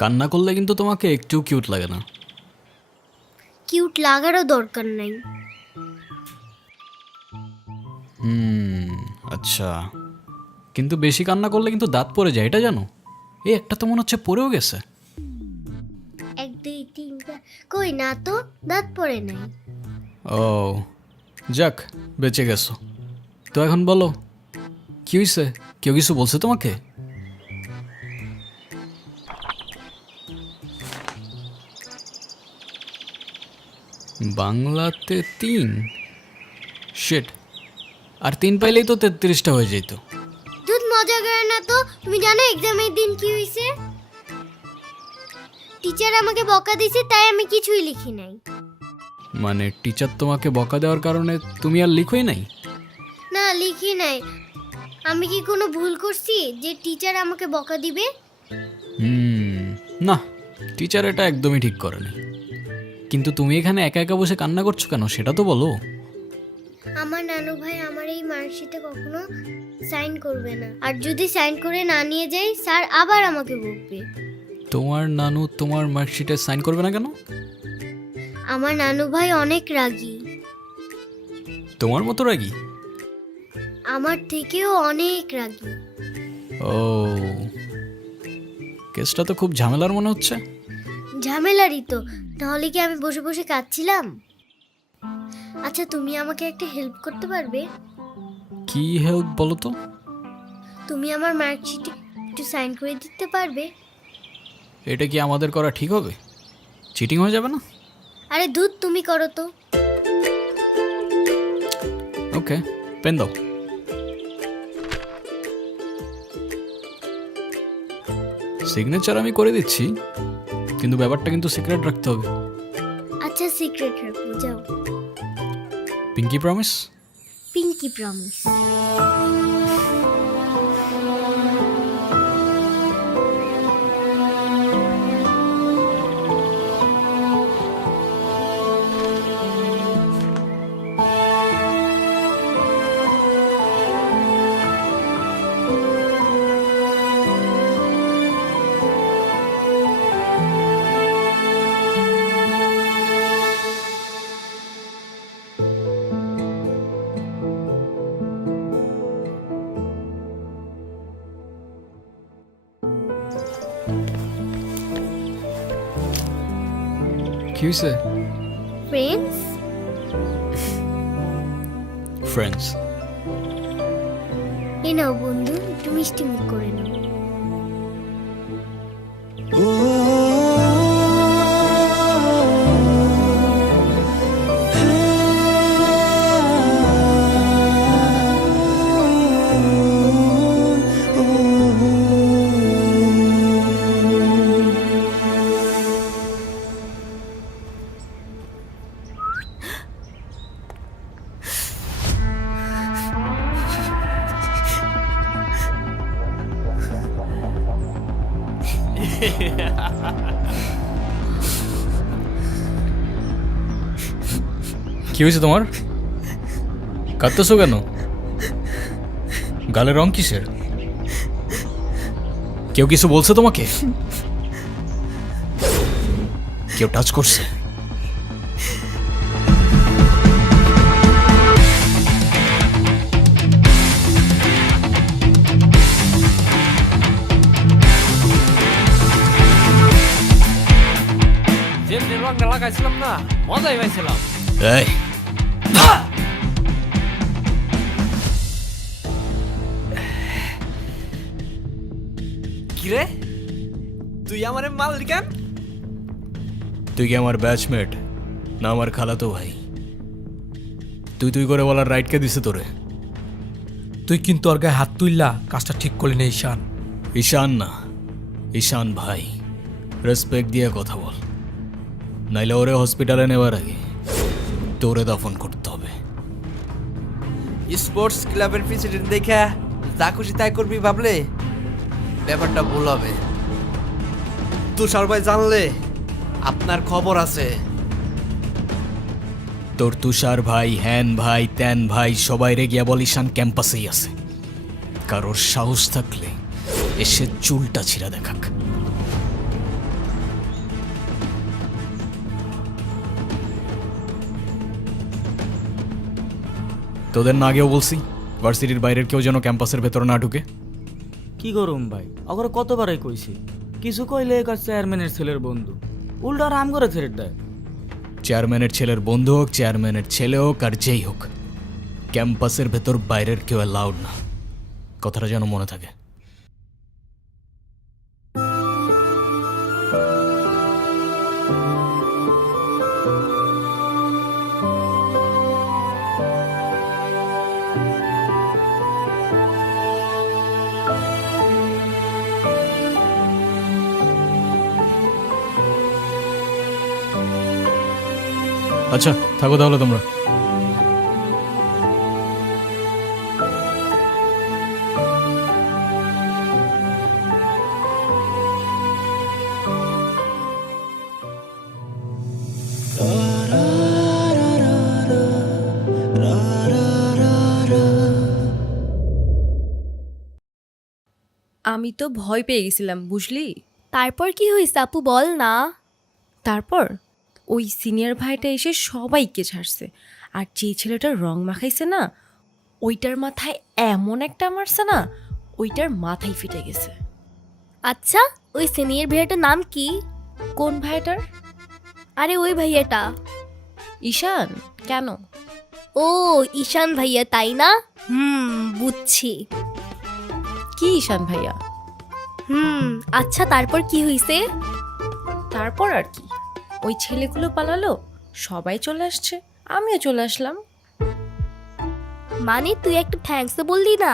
কান্না করলে কিন্তু তোমাকে একটু কিউট লাগে না। কিউট লাগারও দরকার নাই। আচ্ছা, কিন্তু বেশি কান্না করলে কিন্তু দাঁত পড়ে যায়, এটা জানো? এই একটা তো মনে হচ্ছে পড়েও গেছে। 1 2 3 4 কই না তো, দাঁত পড়ে নাই। ও যাক, বেঁচে গেছো। তো এখন বলো কি হয়েছে? কেউ কিছু বলছে তোমাকে? বাংলাতে 3? শিট, আর 3 পাইলেই তো 33টা হয়ে যেত। দুধ মজা করে না তো। তুমি জানো এক্সামের দিন কি হয়েছে? টিচার আমাকে বকা দিয়েছে, তাই আমি কিছুই লিখি নাই। মানে টিচার তোমাকে বকা দেওয়ার কারণে তুমি আর লিখোই নাই? না, লিখি নাই। আমি কি কোনো ভুল করছি যে টিচার আমাকে বকা দিবে? না, টিচার এটা একদমই ঠিক করেনি। কিন্তু তুমি এখানে একা একা বসে কান্না করছো কেন, সেটা তো বলো। আমার নানু ভাই আমার এই মার্কশিটে কখনো সাইন করবে না, আর যদি সাইন করে না নিয়ে যাই স্যার আবার আমাকে বকবে। তোমার নানু তোমার মার্কশিটে সাইন করবে না কেন? আমার নানু ভাই অনেক রাগী, তোমার মতো রাগী? আমার থেকেও অনেক রাগী। ও, কেসটা তো খুব ঝামেলার মনে হচ্ছে। ঝামেলারই তো, তাহলে কি আমি বসে বসে কাঁদছিলাম? আচ্ছা, তুমি আমাকে একটা হেল্প করতে পারবে? কি হেল্প বলো তো? তুমি আমার মার্কশিটে একটু সাইন করে দিতে পারবে? এটা কি আমাদের করা ঠিক হবে? চিটিং হয়ে যাবে না? আরে দুধ, তুমি করো তো। ওকে, পেন দাও। সিগনেচার আমি করে দিচ্ছি, কিন্তু ব্যাপারটা কিন্তু সিক্রেট রাখতে হবে। আচ্ছা, সিক্রেট রাখবো, যাও। পিঙ্কি প্রমিস? Pinky promise. কি হয়েছে? ফ্রেন্ডস। ফ্রেন্ডস? এ নাও বন্ধু, একটু মিষ্টি মুখ করে নাও। কি হয়েছে তোমার? কাঁদতেছো কেন? গালের রং কিসের? কেউ কিছু বলছে তোমাকে? কেউ টাচ করছে? যে রংটা লাগাইছিলাম না, মজাই পাইছিলাম। এই কিরে তুই আমারে মারলি কেন? তুই কি আমার ব্যাচমেট না আমার খালাতো ভাই? তুই তুই করে বলার রাইট কে দিছে তোরে? তুই কিন্তু ওর গায়ে হাত তুললা কাজটা ঠিক করলি না ঈশান। ঈশান না, ঈশান ভাই। রেসপেক্ট দিয়ে কথা বল, নাইলে ওরে হসপিটালে নেওয়ার আগে তোরে দফন করতে হবে। স্পোর্টস ক্লাবের প্রেসিডেন্ট দেখা যা খুশি তাই করবি ভাবলে ব্যাপারটা ভুল হবে। তুষার ভাই জানলে আপনার খবর আছে। তোর তুষার ভাই, হ্যান ভাই, ত্যান ভাই সবাই রে গিয়া বল ঈশান ক্যাম্পাসেই আছে। কারোর সাহস থাকলে এসে চুলটা ছিঁড়া দেখাক। তোদের না আগেও বলছি ভার্সিটির বাইরের কেউ যেন ক্যাম্পাসের ভেতর না ঢুকে। কি করুম ভাই, অগরে কতবারই কইছি, কিছু কইলে কাজ চেয়ারম্যানের ছেলের বন্ধু, উল্টা রাম করে ছেড়ে দেয়। চেয়ারম্যানের ছেলের বন্ধু হোক, চেয়ারম্যানের ছেলে হোক, আর যেই হোক, ক্যাম্পাসের ভেতর বাইরের কেউ অ্যালাউড না। কথাটা যেন মনে থাকে। আচ্ছা থাকো তাহলে তোমরা। আমি তো ভয় পেয়ে গেছিলাম বুঝলি। তারপর কি হয়েছে আপু বল না। তারপর ওই সিনিয়র ভাইটা এসে সবাইকে ছাড়ছে, আর যে ছেলেটার রং মাখাইছে না ওইটার মাথায় এমন একটা মারছে না, ওইটার মাথায় ফিটে গেছে। আচ্ছা ওই সিনিয়র ভাইয়াটার নাম কি? কোন ভাইটার? আরে ওই ভাইয়াটা। ঈশান। কেন? ও ঈশান ভাইয়া তাই না? বুঝছি। কি ঈশান ভাইয়া? আচ্ছা তারপর কি হয়েছে? তারপর আর কি, ওই ছেলেগুলো পালালো, সবাই চলে আসছে, আমিও চলে আসলাম। মানে তুই একটা থ্যাঙ্কস বললি না?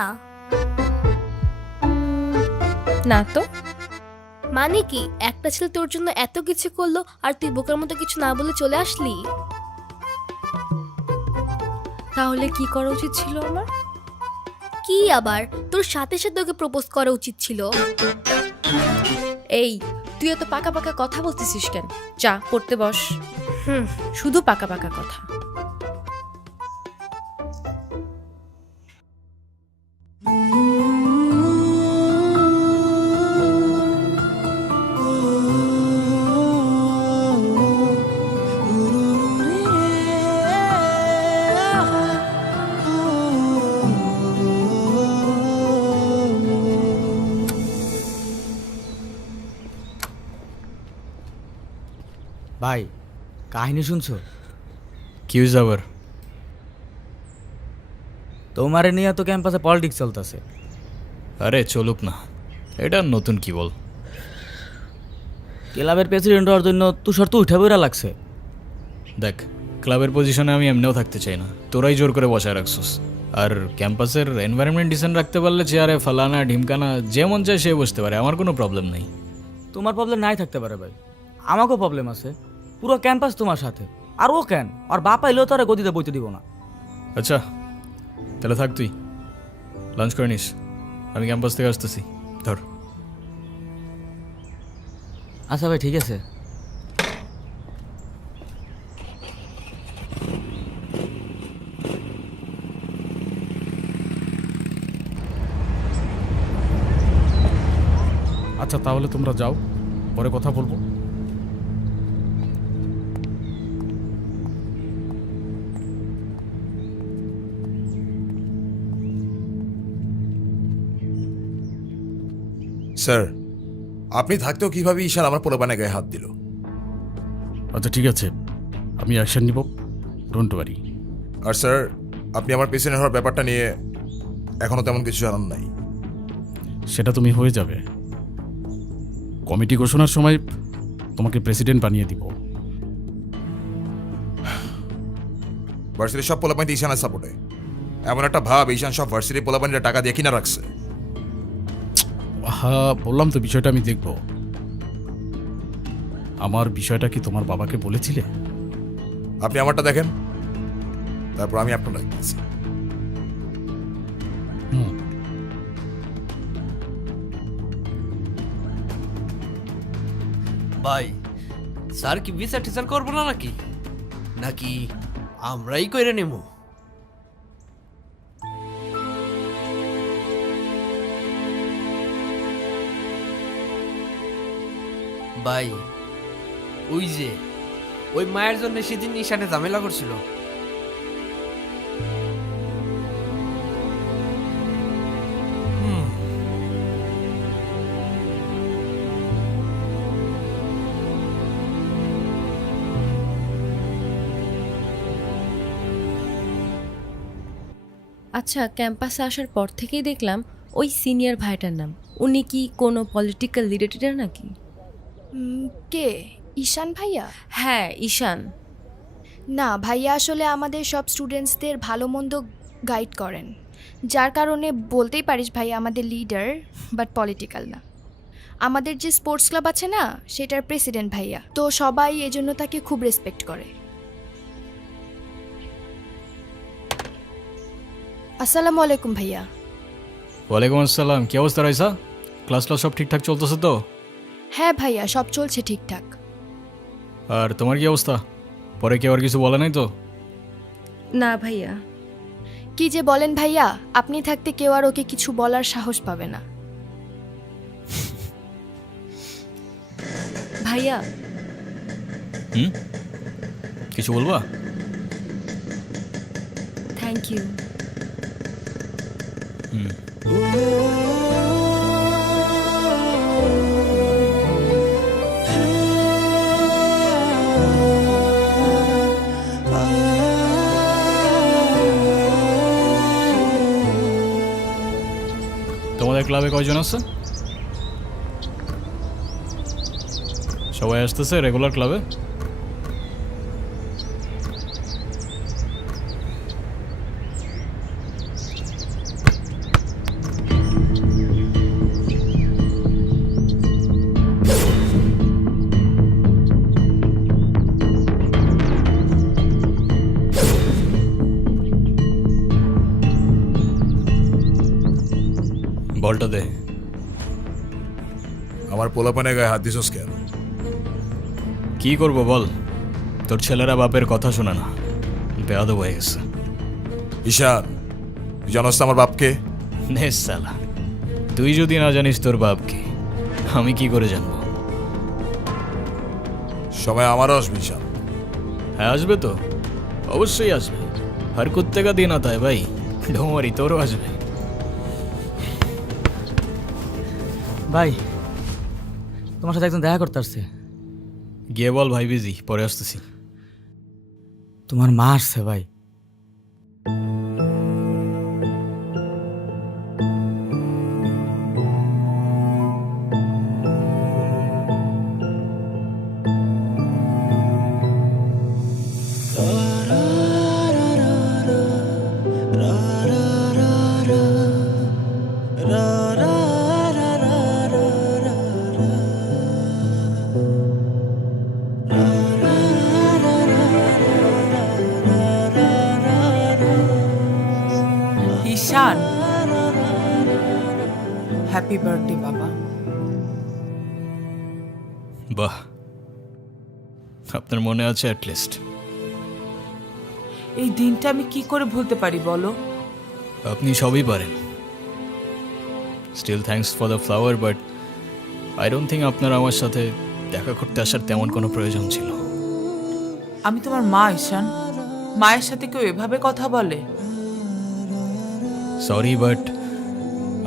না তো। মানে কি একটা ছেলে তোর জন্য এত কিছু করলো আর তুই বোকার মতো কিছু না বলে চলে আসলি? তাহলে কি করা উচিত ছিল আমার? কি আবার, তোর সাথে সাথে ওকে প্রপোজ করা উচিত ছিল। এই তুই এত পাকা পাকা কথা বলতেছিস কেন? যা পড়তে বস। হুম শুধু পাকা পাকা কথা। ভাই কাহিনী শুনছো? কি হয়েছে আবার? তোমারে নিয়ে তো ক্যাম্পাসে পলিটিক্স চলতেছে। আরে চলুক না, এটা নতুন কি বল। ক্লাবের প্রেসিডেন্ট হওয়ার জন্য তুষার তো উঠে বইরা লাগছে। দেখ ক্লাবের পজিশনে আমি এমনিও থাকতে চাই না, তোরাই জোর করে বসায় রাখছিস। আর ক্যাম্পাসের এনভায়রনমেন্ট ডিসেন্ট রাখতে পারলে চেয়ারে ফালানা ঢিমকানা যে মন চায় সে বসতে পারে, আমার কোনো প্রবলেম নেই। তোমার প্রবলেম নাই থাকতে পারে ভাই, আমাকেও প্রবলেম আছে। পুরো ক্যাম্পাস তোমার সাথে, আর ও কেন আর বাপ এলেও তো আর গদিতে বইতে দিব না। আচ্ছা তাহলে থাক, তুই লাঞ্চ করে নিস, আমি ক্যাম্পাস থেকে আসতেছি। ধর। আচ্ছা ভাই ঠিক আছে। আচ্ছা তাহলে তোমরা যাও, পরে কথা বলবো। স্যার, আপনি থাকতেও কিভাবে ঈশান আমার পোলাপানের গায়ে হাত দিল? আচ্ছা ঠিক আছে, আমি অ্যাকশন নিব, ডোন্ট ওয়ারি। আর স্যার, আপনি আমার পেছনে হওয়ার ব্যাপারটা নিয়ে এখনো তেমন কিছু জানান নাই। সেটা তুমি হয়ে যাবে। কমিটি ঘোষণার সময় তোমাকে প্রেসিডেন্ট বানিয়ে দিব। ভার্সিটির সব পোলাপানিতে ঈশানের সাপোর্টে। এমন একটা ভাব ঈশান সব ভার্সিটির পোলাপানিরা টাকা দিয়ে কিনা রাখছে। হ্যাঁ, বললাম তো বিষয়টা আমি দেখব। আমার বিষয়টা কি তোমার বাবাকে বলেছিলে? আপনি আমারটা দেখেন, তারপর আমি আপনারটা দেখতেছি। হুম। ভাই, স্যার কি বিচার টিচার করবো না নাকি নাকি আমরাই কইরে নেব? ভাই, ওই যে ওই মায়ের জন্য সেদিন ঈশানে ঝামেলা করছিল। আচ্ছা, ক্যাম্পাসে আসার পর থেকেই দেখলাম ওই সিনিয়র ভাইটার নাম। উনি কি কোনো পলিটিক্যাল রিলেটেড নাকি? কে? ঈশান ভাইয়া? হ্যাঁ, ঈশান। না, ভাইয়া আসলে আমাদের সব স্টুডেন্টসদের ভালো মন্দ গাইড করেন, যার কারণে বলতেই পারিস ভাইয়া আমাদের লিডার, বাট পলিটিক্যাল না। আমাদের যে স্পোর্টস ক্লাব আছে না, সেটার প্রেসিডেন্ট ভাইয়া, তো সবাই এজন্য তাকে খুব রেসপেক্ট করে। আসসালামু আলাইকুম ভাইয়া। ওয়ালাইকুম আসসালাম। কি অবস্থা রাইসা? ক্লাস সব ঠিকঠাক চলতেছে তো? হ্যাঁ ভাইয়া, সব চলছে ঠিকঠাক। আর তোমার কি অবস্থা? পরে কেউ আর কিছু বলে নাই তো? না ভাইয়া। কি যে বলেন ভাইয়া, আপনি থাকতে কেউ আর ওকে কিছু বলার সাহস পাবে না। ভাইয়া, হুম, কিছু বলবা? Thank you. হুম। তোমাদের ক্লাবে কয়জন আছে? সবাই আসতেছে রেগুলার ক্লাবে? বলটা দে। আমার পোলাপানে গায়ে হাত দিছস কেন? কি করবো বল, তোর ছেলেরা বাপের কথা শোনে না, বেয়াদব হয়ে গেছে। ঈশান, তুই জানোস তো আমার বাপকে? নে সালা, তুই যদি না জানিস তোর বাপকে, আমি কি করে জানবো? সময় আমারও আসবে ঈশান। হ্যাঁ আসবে তো, অবশ্যই আসবে। হর কুত্তে কা দিন আতা হ্যায় ভাই, ঢোমারি তোরও আসবে। ভাই, তোমার সাথে একজন দেখা করতে আসছে। গিয়ে বল ভাই বিজি, পরে আসতেছি। তোমার মা আসছে ভাই। ঈশান, হ্যাপি বার্থডে বাবা। বাহ, আপনার মনে আছে অ্যাটলিস্ট। এই দিনটা আমি কি করে ভুলতে পারি বলো? আপনি সবই পারেন। Still thanks for the flower, but I don't think আপনার আমার সাথে দেখা করতে আসার তেমন কোনো প্রয়োজন ছিল। আমি তোমার মা ঈশান, মায়ের সাথে কেউ এভাবে কথা বলে? সরি, বাট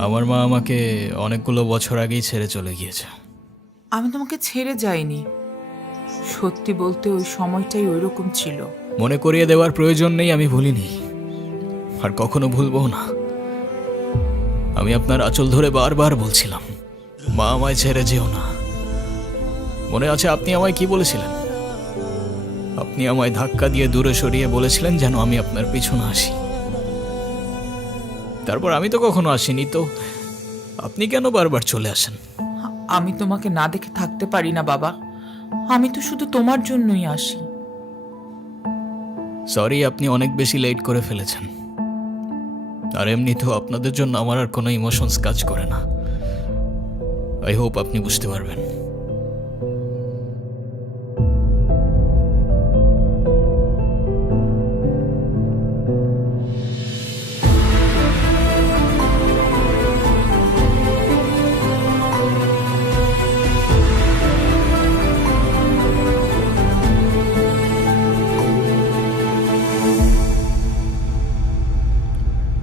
আমার মা আমাকে অনেকগুলো বছর আগেই ছেড়ে চলে গিয়েছে। আমি তোমাকে ছেড়ে যাইনি, সত্যি বলতে ওই সময়টাই ওইরকম ছিল। মনে করিয়ে দেওয়ার প্রয়োজন নেই, আমি ভুলিনি আর কখনো ভুলবো না। আমি আপনার আঁচল ধরে বারবার বলছিলাম, মা আমায় ছেড়ে যেও না। মনে আছে আপনি আমায় কি বলেছিলেন? আপনি আমায় ধাক্কা দিয়ে দূরে সরিয়ে বলেছিলেন যেন আমি আপনার পিছনে আসি। তারপর আমি তো কখনো আসিনি, তো আপনি কেন বারবার চলে আসেন? আমি তোমাকে না দেখে থাকতে পারি না বাবা, আমি তো শুধু তোমার জন্যই আসি। সরি, আপনি অনেক বেশি লেট করে ফেলেছেন। আর এমনিতেও আপনাদের জন্য আমার আর কোনো ইমোশনস কাজ করে না। আই হোপ আপনি বুঝতে পারবেন।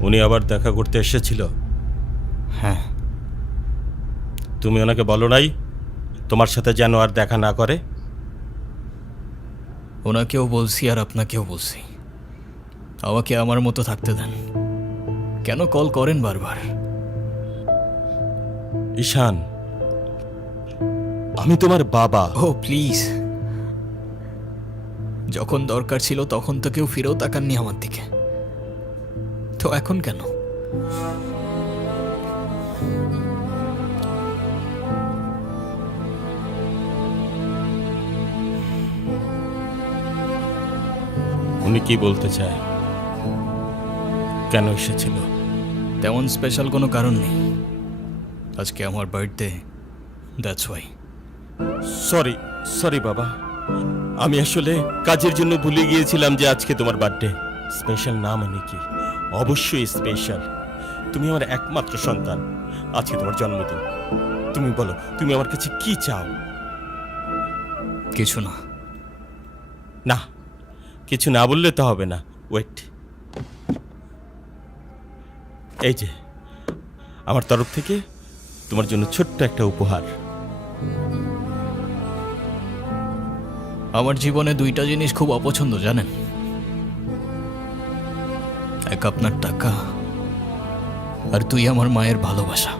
উনি আবার দেখা করতে এসেছিল? হ্যাঁ। তুমি ওনাকে বলো নাই তোমার সাথে যেন আর দেখা না করে? ওনাকেও বলছি আর আপনাকেও বলছি, আমাকে আমার মতো থাকতে দেন। কেন কল করেন বারবার? ঈশান, আমি তোমার বাবা। ও প্লিজ, যখন দরকার ছিল তখন তো কেউ ফিরেও তাকাননি আমার দিকে, তো এখন কেন? উনি কি বলতে চায়? কেন এসেছিল? তেমন স্পেশাল কোনো কারণ নেই, আজকে আমার birthday, that's why. Sorry sorry বাবা, আমি আসলে কাজের জন্য ভুলে গিয়েছিলাম যে আজকে তোমার বার্থডে। স্পেশাল না মানে কি? অবশ্যই স্পেশাল। তুমি আমার একমাত্র সন্তান, আজকে তোমার জন্মদিন। তুমি বলো, তুমি আমার কাছে কি চাও? কিছু না। না, কিছু না বললে তো হবে না। ওয়েট, এই যে আমার তরফ থেকে তোমার জন্য ছোট্ট একটা উপহার। আমার জীবনে দুইটা জিনিস খুব অপছন্দ, জানেন? এক আপনার টাকা, আর তুই আমার মায়ের ভালোবাসা।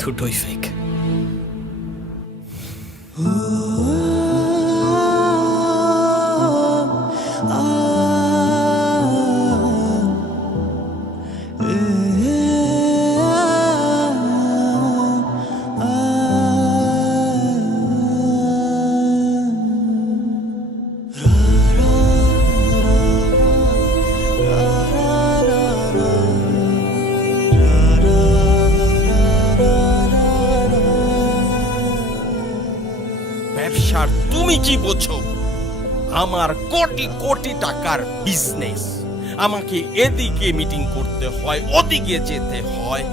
দুটোই ফেক। ব্যবসার তুমি কি বোঝো? আমার কোটি কোটি টাকার বিজনেস, আমাকে এদিকে মিটিং করতে হয়, ওদিকে যেতে হয়।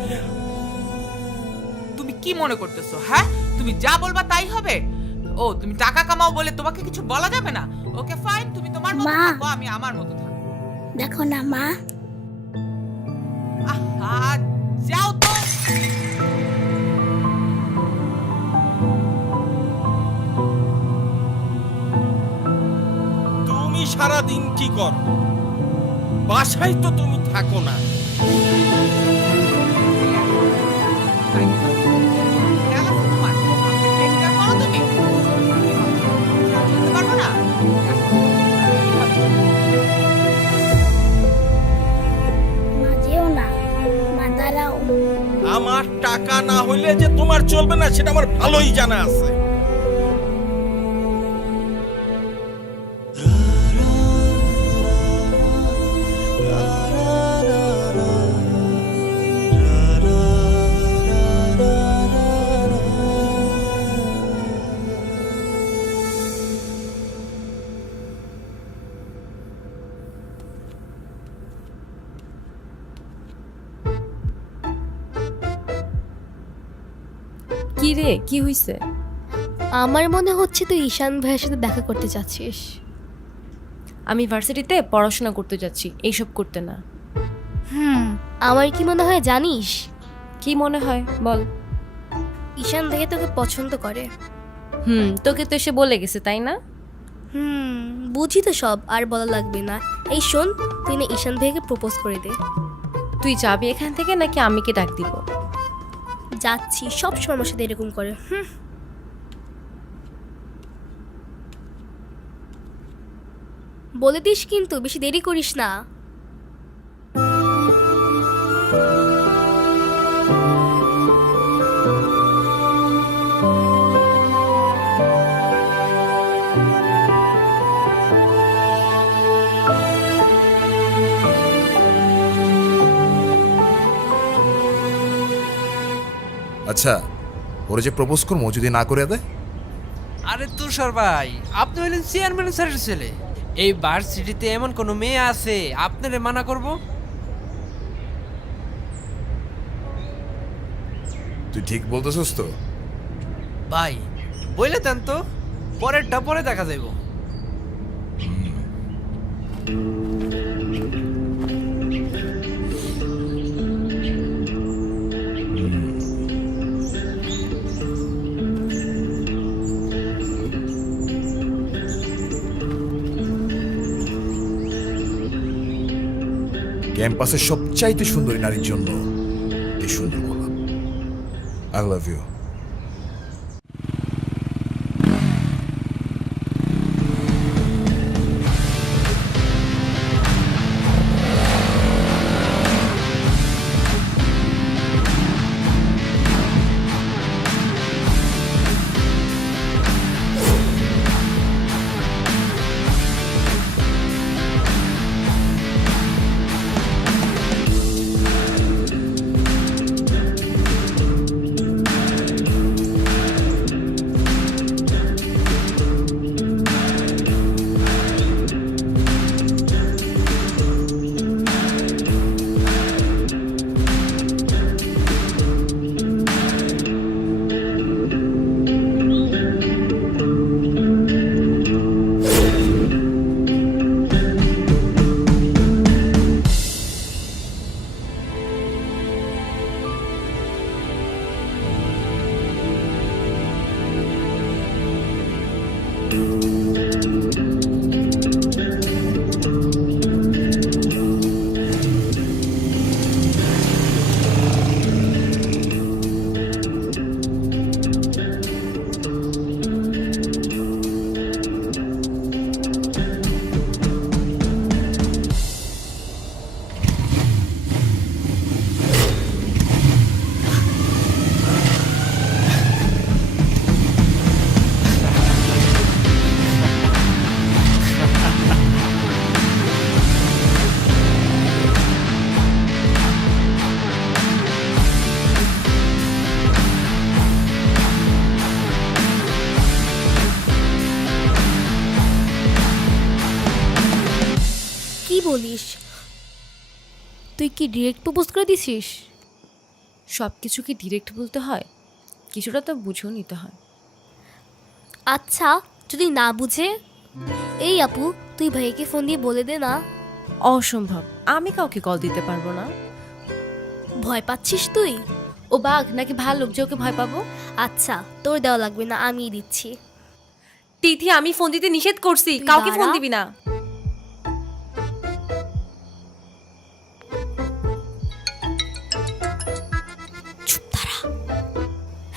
তুমি কি মনে করতেছো? হ্যাঁ, তুমি যা বলবা তাই হবে? ও, তুমি টাকা কামাও বলে তোমাকে কিছু বলা যাবে না? ওকে ফাইন, তুমি তোমার মতো মা। থাকো, আমি আমার মতো থাকবো। দেখো না মা, আহা, যাও তো। তুমি সারাদিন কি করো? বাসায় তো তুমি থাকো না। খেয়াল আছে তোমার? আমাকে take care করো তুমি? চলতে পারবো না? মা যেও না, মা দাঁড়াও। আমার টাকা না হইলে যে তোমার চলবে না সেটা আমার ভালোই জানা আছে। কি রে, কি হইছে? আমার মনে হচ্ছে তুই ঈশান ভাইয়ের সাথে দেখা করতে চাচ্ছিস। আমি ভার্সিটিতে পড়াশোনা করতে যাচ্ছি, এইসব করতে না। আমার কি মনে হয় জানিস? কি মনে হয় বল? ঈশান ভাইয়া তোকে পছন্দ করে। তোকে তো এসে বলে গেছে, তাই না? বুঝি তো সব, আর বলা লাগবে না। এই শোন, তুই না ঈশান ভাইকে প্রপোজ করে দে। তুই যাবি এখান থেকে নাকি আমি কি ডাক দিব? যাচ্ছি, সব সময় সাথে এরকম করে। বলে দিস কিন্তু, বেশি দেরি করিস না। আচ্ছা, ওরে যে প্রপোজ করবো যদি না করে দেয়? আরে তুষার ভাই, আপনি হলেন চেয়ারম্যান স্যারের ছেলে। এই ভার্সিটিতে এমন কোনো মেয়ে আছে আপনারে মানা করব? তুই ঠিক বলতেছস তো? ভাই বইলে দেন তো, পরেরটা পরে দেখা যাইব। ক্যাম্পাসের সবচাইতে সুন্দরী নারীর জন্য এই সুন্দর গোলাপ। I love you. বলিস? তুই কি ডিরেক্ট প্রপোজ করে দিছিস? সব কিছু কি ডিরেক্ট বলতে হয়? কিছুটা তো বুঝেও নিতে হয়। আচ্ছা, যদি না বুঝে? এই আপু, তুই ভাইকে ফোন দিয়ে বলে দে না। অসম্ভব, আমি কাউকে কল দিতে পারবো না। ভয় পাচ্ছিস তুই? ও বাঘ নাকি ভাল্লুক যে ওকে ভয় পাবো? আচ্ছা, তোর দেওয়া লাগবে না, আমিই দিচ্ছি। তিথি, আমি ফোন দিতে নিষেধ করছি, তুই কাউকে ফোন দাঁড়া। দিবি না।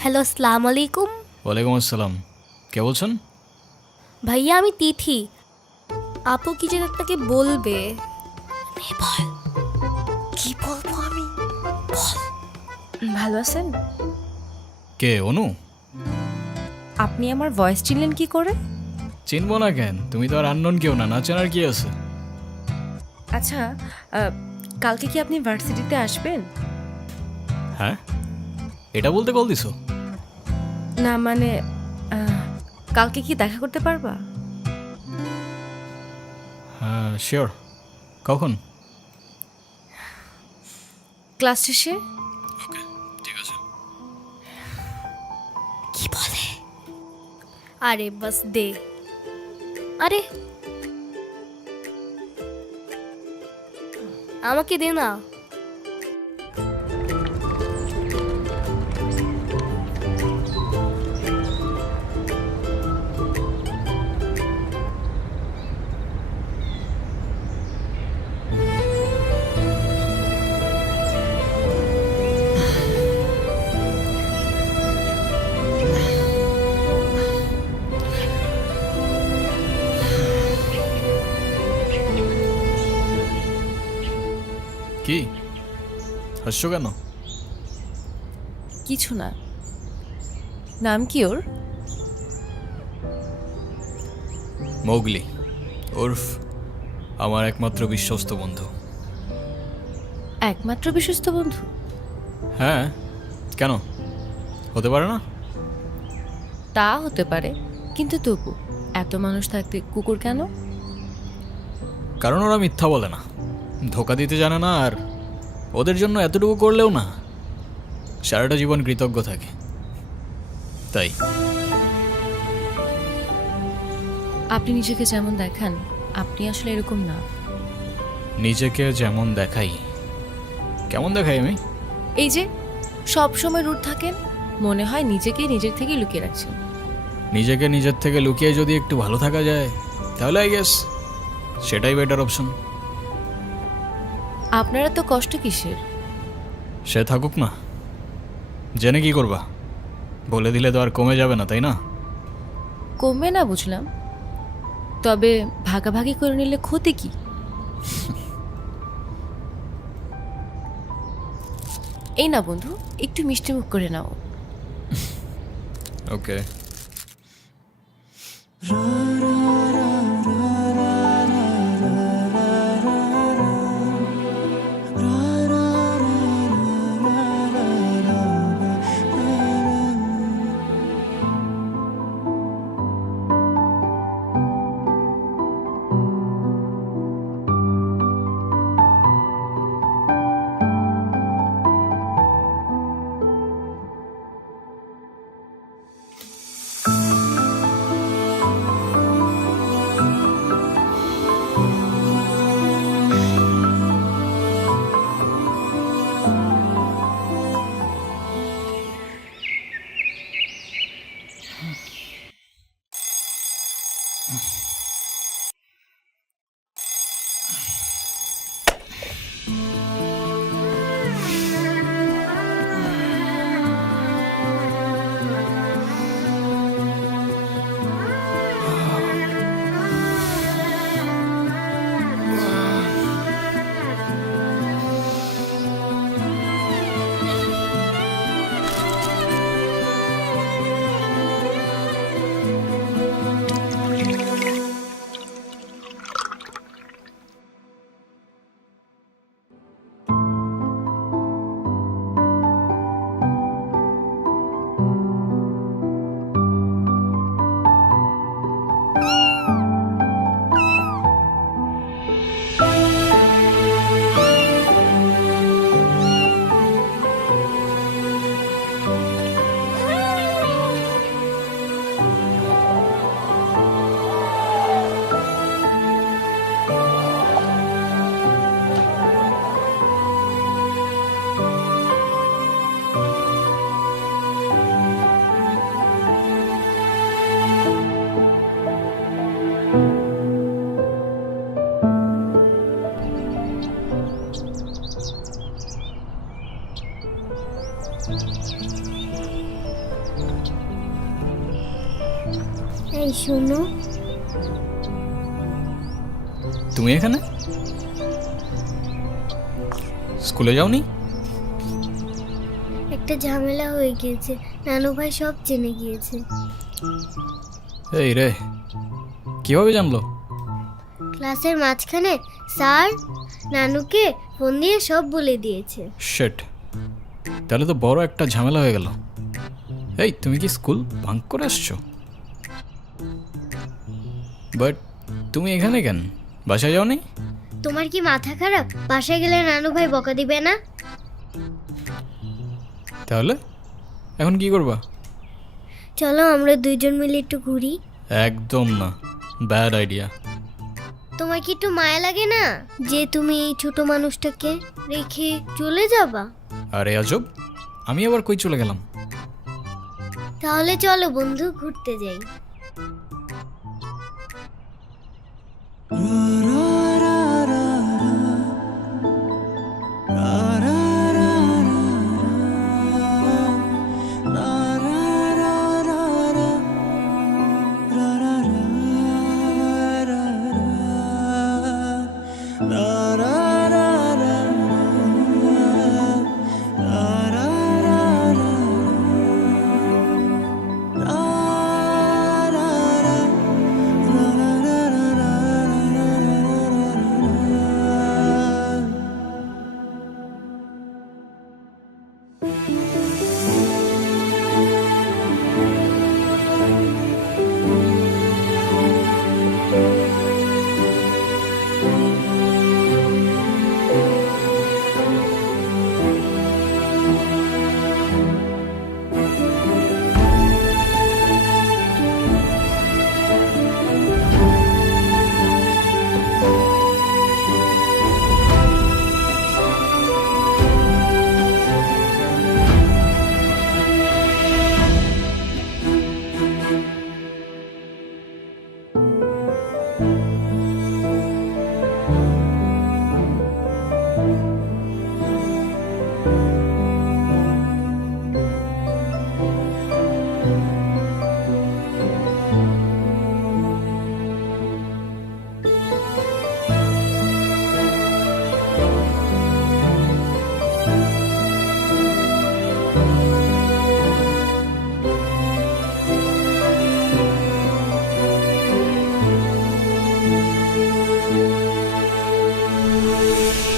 হ্যালো, আসসালামু আলাইকুম। ওয়ালাইকুম আসসালাম। কে বলছেন? ভাইয়া, আমি তিথি। আপু কি যেন আপনাকে বলবে। কি বলবো আমি? ভালো আছেন? কে? অনু? আপনি আমার ভয়েস চিনলেন কি করে? চিনবো না কেন? তুমি তো আর আননোন কেউ না, না চেনার কি আছে? আচ্ছা, কালকে কি আপনি ভার্সিটিতে আসবেন? হ্যাঁ, এটা বলতে কল দিছো? না মানে, কালকে কি দেখা করতে পারবা? হ্যাঁ, শিওর। কখন? ক্লাস শেষে। ওকে, ঠিক আছে। কি বলে? আরে বাস দে। আরে আমাকে দে না। হাসছো কেন? কিছু না। নাম কি ওর? মৌগলি, ওরফ আমার একমাত্র বিশ্বস্ত বন্ধু। একমাত্র বিশ্বস্ত বন্ধু? হ্যাঁ, কেন হতে পারে না? তা হতে পারে, কিন্তু তবু এত মানুষ থাকতে কুকুর কেন? কারণ ওরা মিথ্যা বলে না, ধোকা দিতে জানে না, আর ওদের জন্য এতটুকু করলেও না সারাটা জীবন কৃতজ্ঞ থাকে, তাই। আপনি নিজেকে যেমন দেখান, আপনি আসলে এরকম না। নিজেকে যেমন দেখাই? কেমন দেখাই আমি? এই যে সব সময় রুট থাকেন, মনে হয় নিজেকে নিজের থেকে লুকিয়ে রাখছেন। নিজেকে নিজের থেকে লুকিয়ে যদি একটু ভালো থাকা যায় তাহলে আই গেস সেটাই বেটার অপশন। আপনারা তো কষ্ট কিসের? সে থাকুক না, জেনে কি করবা? বলে দিলে তো আর কমে যাবে না, তাই না? কমবে না বুঝলাম, তবে ভাগাভাগি করে নিলে ক্ষতি কি? এই না বন্ধু, একটু মিষ্টি মুখ করে নাও। ওকে। এই শোনো, তুমি এখানে? স্কুলে যাওনি? একটা ঝামেলা হয়ে গিয়েছে, নানু ভাই সব জেনে গিয়েছে। এই রে, কিভাবে জানলো? ক্লাসের মাঝখানে স্যার নানুকে ফোন দিয়ে সব বলে দিয়েছে। শিট, তাহলে তো বড় একটা ঝামেলা হয়ে গেল। এই, তুমি কি স্কুল বাঙ্ক করে আসছো? বাট তুমি এখানে কেন? বাসায় যাওনি? তোমার কি মাথা খারাপ? বাসায় গেলে নানু ভাই বকা দিবে না? তাহলে এখন কি করবা? চলো আমরা দুইজন মিলে একটু ঘুরি। একদম না, ব্যাড আইডিয়া। তোমার কি একটু মায়া লাগে না যে তুমি এই ছোট মানুষটাকে রেখে চলে যাবা? আরে আজব, আমি আবার কই চলে গেলাম? তাহলে চলো বন্ধু, ঘুরতে যাই।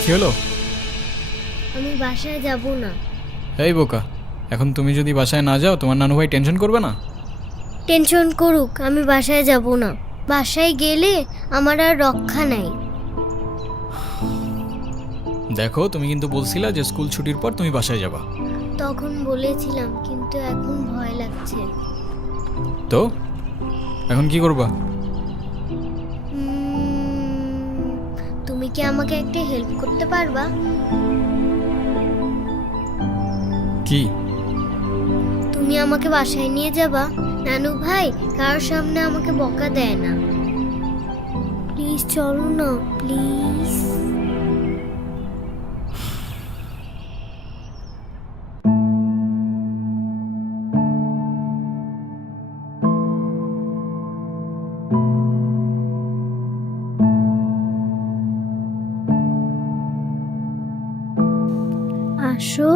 কি হলো? আমি বাসায় যাব না। এই বোকা, এখন তুমি যদি বাসায় না যাও তোমার নানু ভাই টেনশন করবে না? টেনশন করুক, আমি বাসায় যাব না। বাসায় গেলে আমার আর রক্ষা নাই। দেখো, তুমি কিন্তু বলছিলা যে স্কুল ছুটির পর তুমি বাসায় যাবা। তখন বলেছিলাম, কিন্তু এখন ভয় লাগছে। তো এখন কি করবা? তুমি কি আমাকে একটা হেল্প করতে পারবা? কি? তুমি আমাকে বাসায় নিয়ে যাবা? নানু ভাই কার সামনে আমাকে বকা দেয় না। প্লিজ চলো না, প্লিজ। আসো।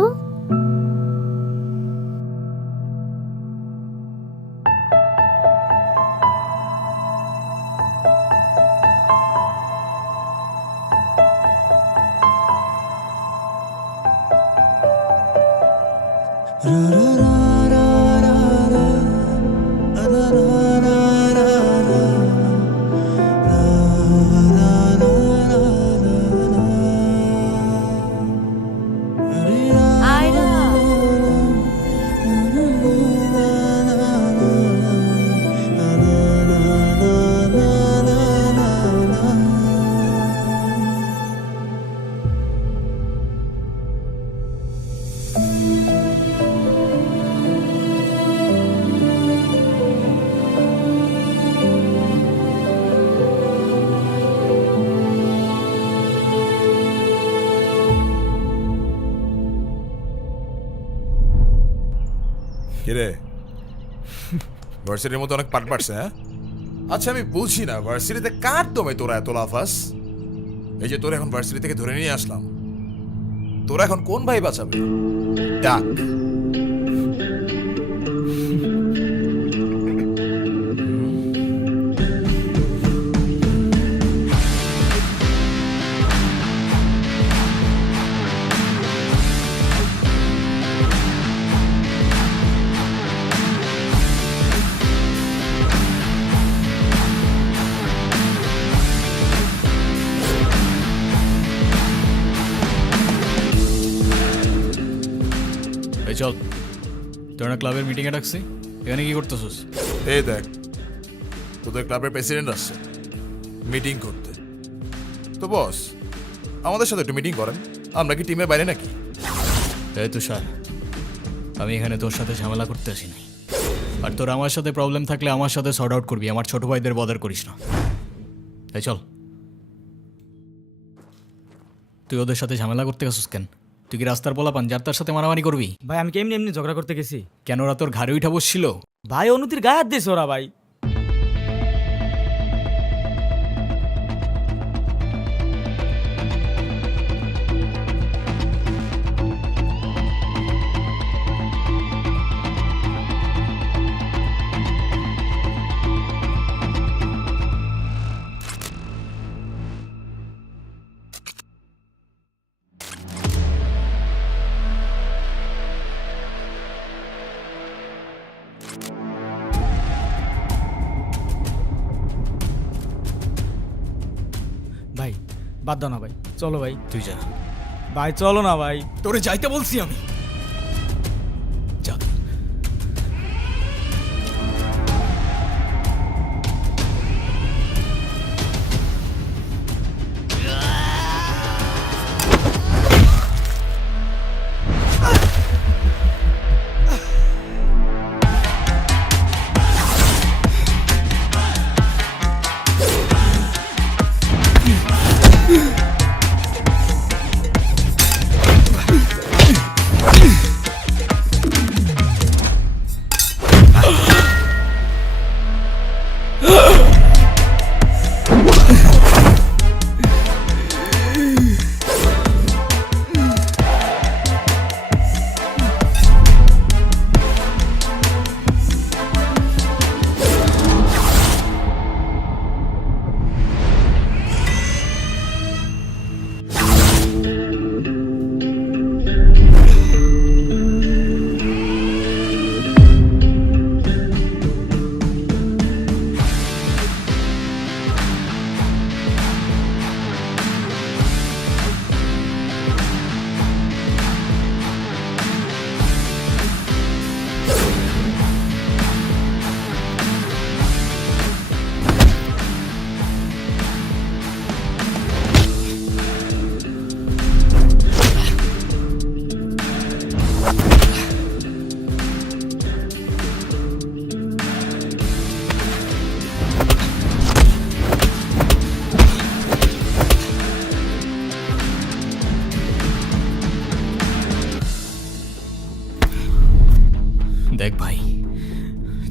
আয়রা, কিরে, ভার্সিটির মতো অনেক পাট পাটছে, হ্যাঁ? আচ্ছা আমি বুঝি না, ভার্সিটিতে কার দমে তোরা এত লাফাস? এই যে তোরা এখন ভার্সিটি থেকে ধরে নিয়ে আসলাম, তোরা এখন কোন ভাই বাঁচাবে? ডাক। এই চল, তোরা ক্লাবের মিটিংয়ে ডাকছি, এখানে কি করতেছিস? এই দেখ, তোদের ক্লাবের প্রেসিডেন্ট আসছে মিটিং করতে। তো বস, আমাদের সাথে একটু মিটিং করেন, আমরা কি টিমের বাইরে নাকি? এই তুষার, আমি এখানে তোর সাথে ঝামেলা করতে আসিনি। আর তোর আমার সাথে প্রবলেম থাকলে আমার সাথে সর্ট আউট করবি, আমার ছোট ভাইদের বদার করিস না। এই চল। তুই ওদের সাথে ঝামেলা করতে গেছিস কেন? তুই কি রাস্তার পোলাপান যার তার সাথে মারামারি করবি? ভাই আমি কি এমনি এমনি ঝগড়া করতে গেছি? কেন ওরা তোর ঘাড়ে উঠা বসছিল? ভাই অনুতির গায়ে হাত দিয়েছে ওরা ভাই। ভাই বাদ দাও না ভাই, চলো ভাই। তুই যা ভাই চলো না ভাই। তোরে যাইতে বলছি আমি। যা।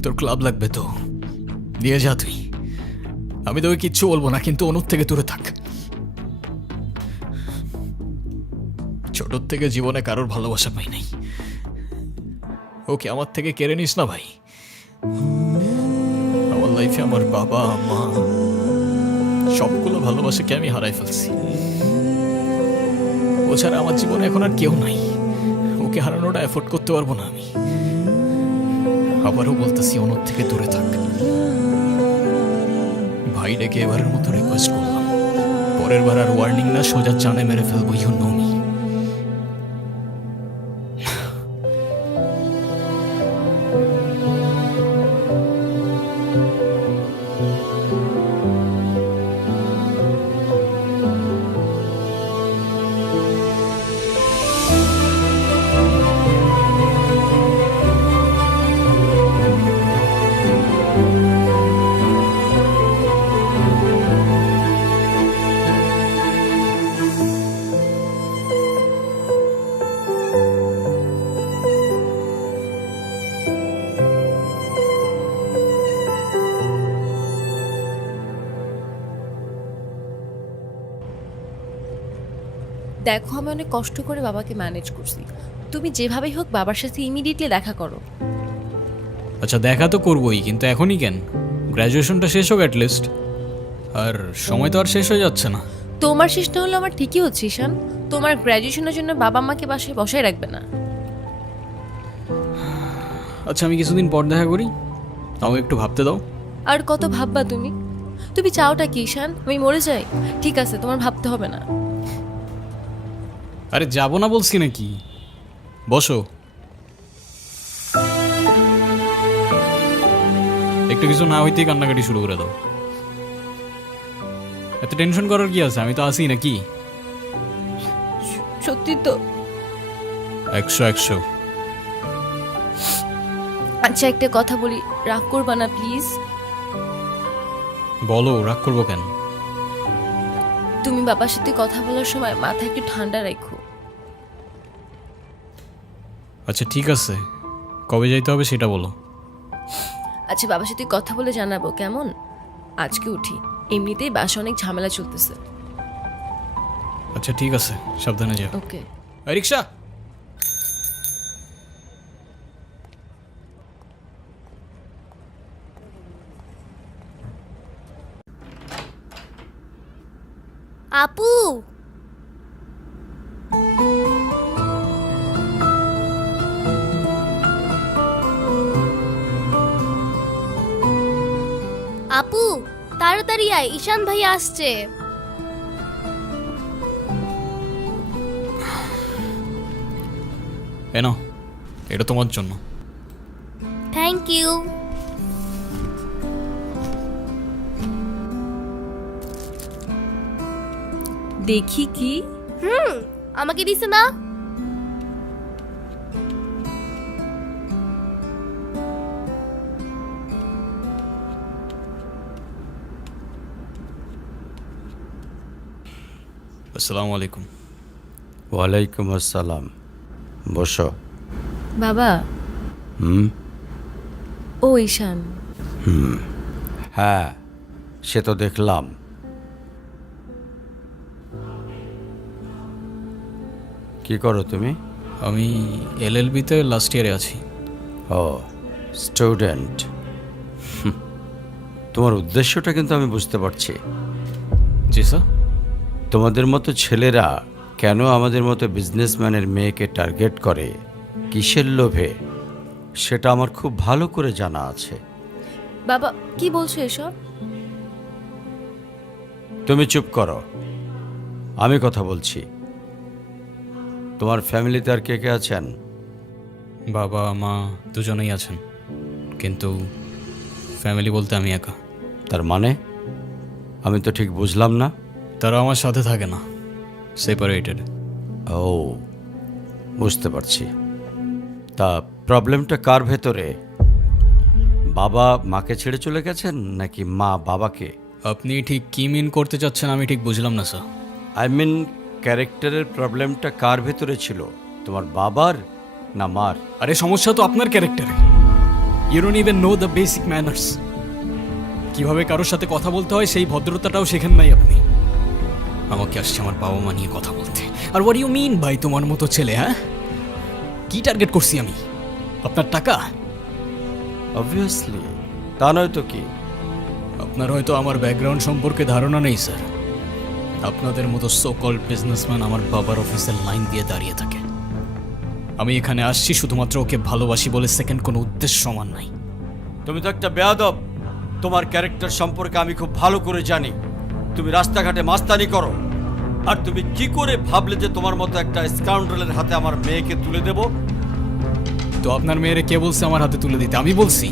তোর ক্লাব লাগবে তো দিয়ে যা তুই, আমি তোকে কিচ্ছু বলবো না, কিন্তু অনুর থেকে দূরে থাক। ছোটর থেকে জীবনে কারোর ভালোবাসা পাই নাই, ওকে আমার থেকে কেড়ে নিস না ভাই। আমার লাইফে আমার বাবা মা সবগুলো ভালোবাসাকে আমি হারাই ফেলছি। ও ছাড়া আমার জীবনে এখন আর কেউ নাই, ওকে হারানোটা এফোর্ড করতে পারবো না আমি। আবারও বলতেছি অনুর থেকে দূরে থাক। ভাই ডেকে এবারের মতো রিকোয়েস্ট করলাম, পরের বার আর ওয়ার্নিং না, সোজা চানে মেরে ফেলবো। You know me. দেখো আমি অনেক কষ্ট করে বাবাকে ম্যানেজ করছি, তুমি যেভাবেই হোক বাবার সাথে ইমিডিয়েটলি দেখা করো। আচ্ছা দেখা তো করবোই, কিন্তু এখনই কেন? গ্র্যাজুয়েশনটা শেষ হোক অ্যাটলিস্ট। আর সময় তো আর শেষ হয়ে যাচ্ছে না। তোমার শেষ না হলে আমার ঠিকই হচ্ছে ঈশান, তোমার গ্র্যাজুয়েশনের জন্য বাবা মাকে বাসায় বসায় রাখবে না। আচ্ছা আমি কিছুদিন পর দেখা করি, তাও একটু ভাবতে দাও। আর কত ভাববা তুমি? তুমি চাওটা কি ঈশান, আমি মরে যাই? ঠিক আছে, তোমার ভাবতে হবে না। আরে যাবো না বলছি নাকি, বসো। একটু কিছু না হইতেই কান্নাকাটি শুরু করে দাও। এত টেনশন করার কি আছে, আমি তো আসি নাকি। সত্যি তো? 100 আচ্ছা একটা কথা বলি, রাগ করবা না প্লিজ? বলো, রাগ করবো কেন? তুমি বাবার সাথে কথা বলার সময় মাথা একটু ঠান্ডা রাখো। আচ্ছা ঠিক আছে, কবে যাইতে হবে সেটা বলো। আচ্ছা বাবার সাথে কথা বলে জানাবো, কেমন? আজকে উঠি, এমনিতেই বাসা অনেক ঝামেলা চলতেছে। আচ্ছা ঠিক আছে, সাবধানে যাও। ওকে। রিক্সা। আপু, আপু তাড়াতাড়ি আয়, ঈশান ভাই আসছে। এনো, এটা তোমার জন্য। Thank you. দেখি কি? আমাকে দিছে না? আসসালামু আলাইকুম। ওয়ালাইকুম আসসালাম, বসো। বাবা। হুম। ও ঈশান। হ্যাঁ সে তো দেখলাম। কি করো তুমি? আমি LLB-তে লাস্ট ইয়ারে আছি। ও স্টুডেন্ট। তোমার উদ্দেশ্যটা কিন্তু আমি বুঝতে পারছি। জি স্যার। তোমাদের মতো ছেলেরা কেন আমাদের মতো বিজনেসম্যানের মেয়েকে টার্গেট করে, কিসের লোভে, সেটা আমার খুব ভালো করে জানা আছে। বাবা কি বলছো এসব? তুমি চুপ করো, আমি কথা বলছি। তোমার ফ্যামিলিতে আর কে কে আছেন? বাবা মা দুজনেই আছেন, কিন্তু ফ্যামিলি বলতে আমি একা। তার মানে আমি তো ঠিক বুঝলাম না। তারা আমার সাথে থাকে না, সেপারেটেড। ও বুঝতে পারছি। তা প্রবলেমটা কার ভেতরে? বাবা মাকে ছেড়ে চলে গেছেন নাকি মা বাবাকে? আপনি ঠিক কি মিন করতে চাচ্ছেন আমি ঠিক বুঝলাম না স্যার। আই মিন ক্যারেক্টারের প্রবলেমটা কার ভেতরে ছিল, তোমার বাবার না মার? আরে সমস্যা তো আপনার ক্যারেক্টারে। You don't even know the basic manners. কিভাবে কারোর সাথে কথা বলতে হয় সেই ভদ্রতাটাও শেখেন নাই আপনি। আমাকে আসছে আমার বাবা মা নিয়ে কথা বলতে। আর হোয়াট ইউ মিন ভাই তোমার মতো ছেলে? হ্যাঁ, কি টার্গেট করছি আমি? আপনার টাকা? অবভিয়াসলি, তা নয় তো কি। আপনার হয়তো আমার ব্যাকগ্রাউন্ড সম্পর্কে ধারণা নেই স্যার। আপনাদের মতো সো কল্ড বিজনেসম্যান আমার বাবার অফিসের লাইন দিয়ে দাঁড়িয়ে থাকে। আমি এখানে আসছি শুধুমাত্র ওকে ভালোবাসি বলে, সেকেন্ড কোনো উদ্দেশ্য সমান নাই। তুমি তো একটা বেয়াদব। তোমার ক্যারেক্টার সম্পর্কে আমি খুব ভালো করে জানি। তুমি রাস্তাঘাটে মাস্তানি করো, আর তুমি কি করে ভাবলে যে তোমার মতো একটা স্কাউন্ডারের হাতে আমার মেয়েকে তুলে দেব? তো আপনার মেয়েরে কে বলছে আমার হাতে তুলে দিতে? আমি বলছি?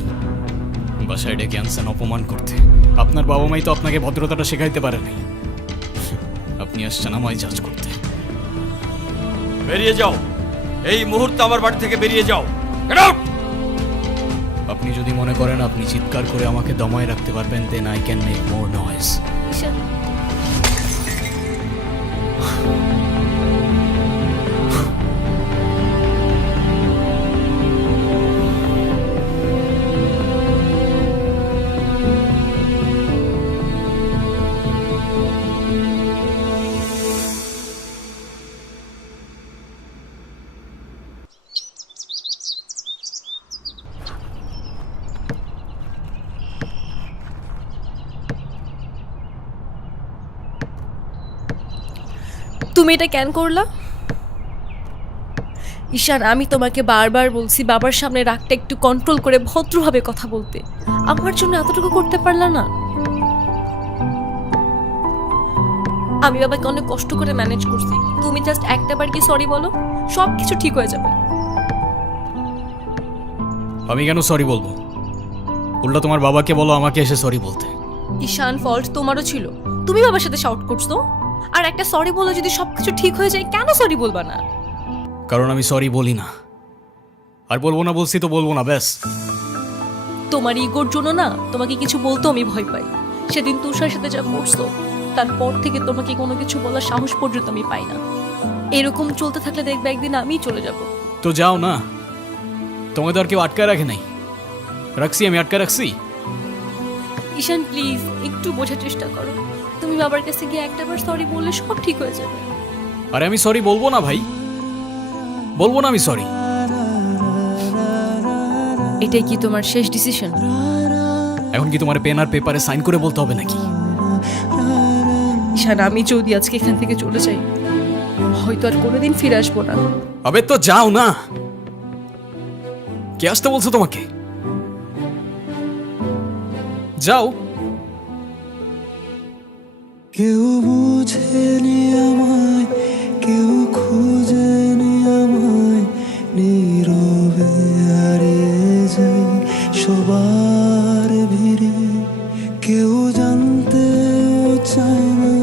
বাসায় ডেকে আনছেন অপমান করতে। আপনার বাবা মাই তো আপনাকে ভদ্রতাটা শেখাইতে পারে নাই। আপনি আসছেন আমায় জাজ করতে। বেরিয়ে যাও, এই মুহূর্তে আমার বাড়ি থেকে বেরিয়ে যাও। Get out! আপনি যদি মনে করেন আপনি চিৎকার করে আমাকে দমায় রাখতে পারবেন, then I can make more noise. Ishaan, তুমি এটা কেন করলা? ঈশান, আমি তোমাকে বারবার বলছি বাবার সামনে রাগটা একটু কন্ট্রোল করে ভদ্রভাবে কথা বলতে। আমার জন্য এতটুকু করতে পারলা না? আমি বাবাকে অনেক কষ্ট করে ম্যানেজ করছি। তুমি জাস্ট একটাবার কি সরি বলো, সব কিছু ঠিক হয়ে যাবে। আমি কেন সরি বলবো? উল্টা তোমার বাবাকে বলো আমাকে এসে সরি বলতে। ঈশান, ফল্ট তোমারও ছিল। তুমি বাবার সাথে শাউট করছো, আর একটা সরি বলে যদি সবকিছু ঠিক হয়ে যায়, কেন সরি বলবা না? কারণ আমি সরি বলি না, আর বলবো না। বলছি তো বলবো না, ব্যাস। তোমার ইগোর জন্য না তোমাকে কিছু বলতেও আমি ভয় পাই। সেদিন তুষার সাথে যা করছো, তারপর থেকে তোমাকে কোনো কিছু বলার সাহস পর্যন্ত আমি পাই না। এরকম চলতে থাকলে দেখবে একদিন আমিই চলে যাব। তো যাও না, তোমায় তো আর কেউ আটকায় রাখে নাই। রাখছি, আমি আটকায় রাখছি। ঈশান, প্লিজ একটু বোঝার চেষ্টা করো। তুমি বাবার কাছে গিয়ে একটাবার সরি বললে সব ঠিক হয়ে যাবে। আরে আমি সরি বলবো না ভাই, বলবো না আমি সরি। এটাই কি তোমার শেষ ডিসিশন? এখন কি তোমার পেন আর পেপারে সাইন করে বলতে হবে নাকি? ঈশান, আমি যদি আজকে এখান থেকে চলে যাই, হয়তো আর কোনোদিন ফিরে আসবো না। আবে তো যাও না। কে আসতে বলছো তোমাকে? যাও। কেউ বুঝেনি আমায়, কেউ খুঁজেনি আমায়, নীরবে হারিয়ে যাই সবার ভিড়ে। কেউ জানতেও চায় না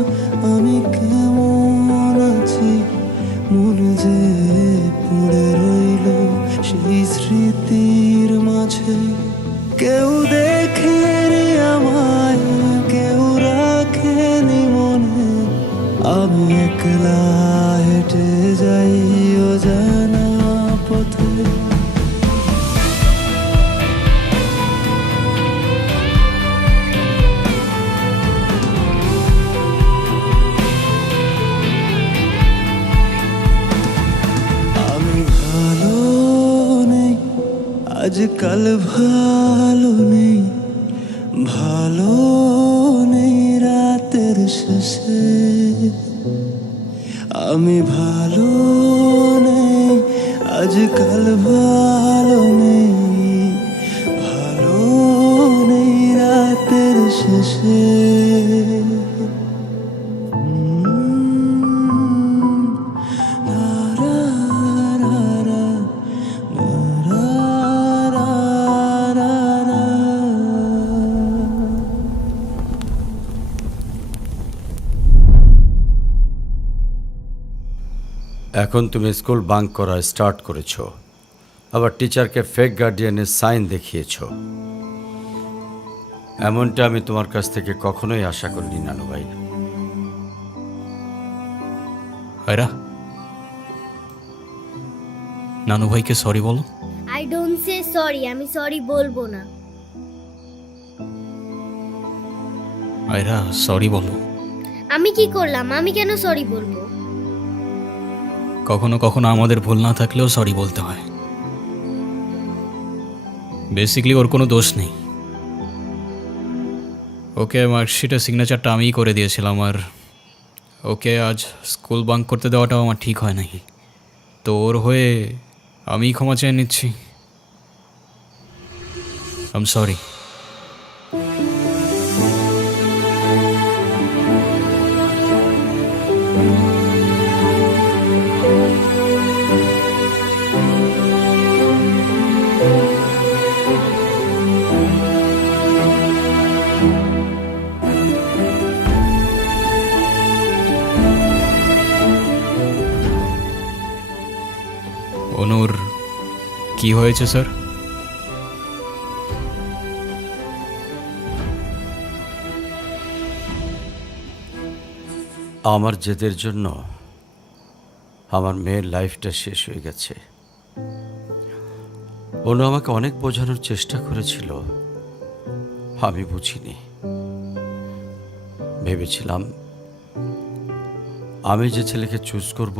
আমি কেমন আছি, মন যে পড়ে রইল সেই স্মৃতির মাঝে। কেউ দেখেনি আমায়, কেউ রাখেনি মনে, আমি একলা হেঁটে যাই অজানা পথে। আমি ভালো নেই, আজকাল ভালো নেই, ভালো নেই রাতের শেষে। আমি ভালো নেই, আজকাল ভালো নেই, ভালো নেই রাতের শেষে। এখন তুমি স্কুল বাঙ্ক করা স্টার্ট করেছো, আবার টিচারকে ফেক গার্ডিয়ানের সাইন দেখিয়েছো। এমনটা আমি তোমার কাছ থেকে কখনোই আশা করিনি নানু ভাই। হায়রা, নানু ভাইকে সরি বলো। আই ডোন্ট সে সরি, আমি সরি বলবো না। আয়রা সরি বলো। আমি কি করলাম? আমি কেন সরি বলবো? কখনো কখনো আমাদের ভুল না থাকলেও সরি বলতে হয়। বেসিক্যালি ওর কোনো দোষ নেই। ওকে মার্কশিটের সিগনেচারটা আমিই করে দিয়েছিলাম, আর ওকে আজ স্কুল বাঙ্ক করতে দেওয়াটাও আমার ঠিক হয় নাই। তো ওর হয়ে আমিই ক্ষমা চেয়ে নিচ্ছি। I am sorry. অনুর কি হয়েছে স্যার? আমার জেদের জন্য আমার মেয়ের লাইফটা শেষ হয়ে গেছে। অনু আমাকে অনেক বোঝানোর চেষ্টা করেছিল, আমি বুঝিনি। ভেবেছিলাম আমি যে ছেলেকে চুজ করব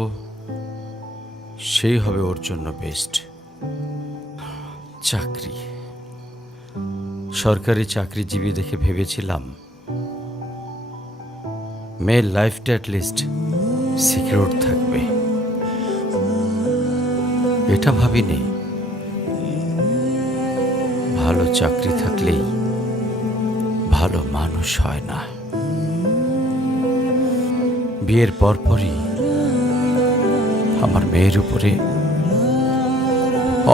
সেই হবে ওর জন্য বেস্ট। চাকরি, সরকারি চাকরিজীবী দেখে ভেবেছিলাম মেয়ের লাইফটা অ্যাটলিস্ট সিকিউর থাকবে। এটা ভাবিনি ভালো চাকরি থাকলেই ভালো মানুষ হয় না। বিয়ের পরপরই আমার মেয়ের উপরে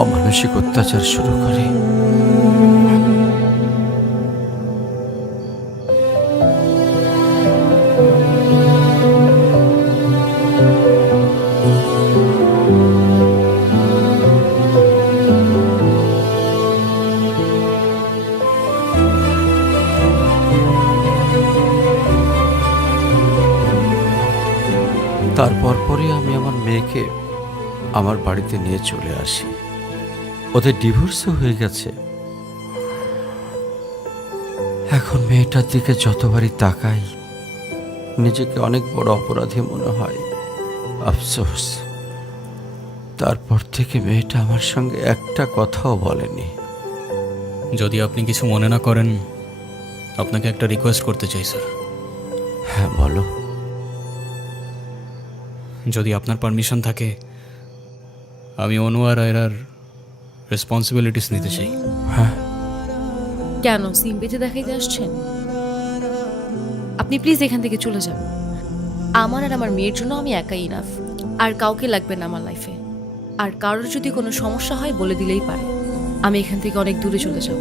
অমানসিক অত্যাচার শুরু করে। তারপর পরে আমি আমার মেয়েকে আমার বাড়িতে নিয়ে চলে আসি। ওদের ডিভোর্সও হয়ে গেছে। এখন মেয়েটার দিকে যতবারই তাকাই নিজেকে অনেক বড় অপরাধী মনে হয়। আফসোস, তারপর থেকে মেয়েটা আমার সঙ্গে একটা কথাও বলেনি। যদি আপনি কিছু মনে না করেন, আপনাকে একটা রিকোয়েস্ট করতে চাই স্যার। হ্যাঁ বলো। যদি আপনার পারমিশন থাকে, আমি অনু আর আয়রার রেসপন্সিবিলিটিস নিতে চাই। হ্যাঁ। কেন সিম্পিতে দেখাইতে আসছেন? আপনি প্লিজ এখান থেকে চলে যান। আমার আর আমার মেয়ের জন্য আমি একাই ইনাফ, আর কাউকে লাগবে না আমার লাইফে। আর কারোর যদি কোনো সমস্যা হয় বলে দিলেই পারে। আমি এখান থেকে অনেক দূরে চলে যাব।